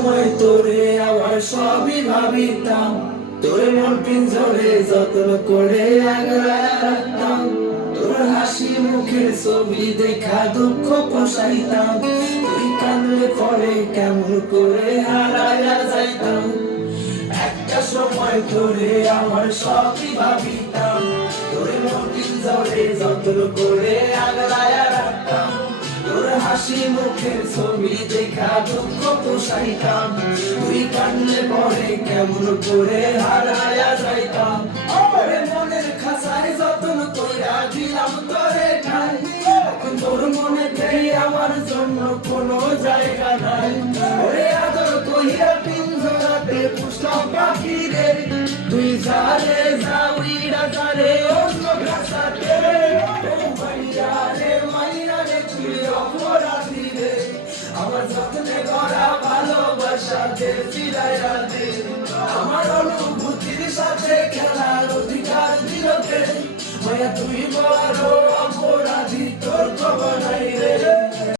সময় তোরে আবার সবই ভাবিতাম, তোরে মন পিঞ্জরে যত্ন করে আগলায় রাখতাম। তোর হাসি মুখের ছবি দেখা দুঃখ পোষাইতাম, তুই কাঁদলে পরে কেমন করে হারাইয়া যাইতাম। একটা সময় তোরে আমার সবই ভাবিতাম, তোরে মন পিঞ্জরে যত্ন করে আগলায় রাখতাম। তোর হাসি মুখের ছবি দেখা দুঃখ পোষাইতাম, তুই কাঁদলে পরে কেমন করে হারাইয়া যাইতাম। ওরে মনের খাঁচায় যত্ন কইরা দিলাম তোরে ঠাই, এখন তোর মনেতেই আমার জন্য কোনো জায়গা নাই। ওরে আদর কইরা পিঞ্জরাতে পুষলাম পাখি রে, তুই জারে যাউইরা জারে অন্য খাঁচাতে। ও মাইয়া রে মাইয়া রে তুই অপরাধী রে, আমার যত্নে করা ভালোবাসাতে ফিরাইয়া দে। আমার অনুভূতির সাথে খেলার অধিকার দিল কে, মায়া তুই বড়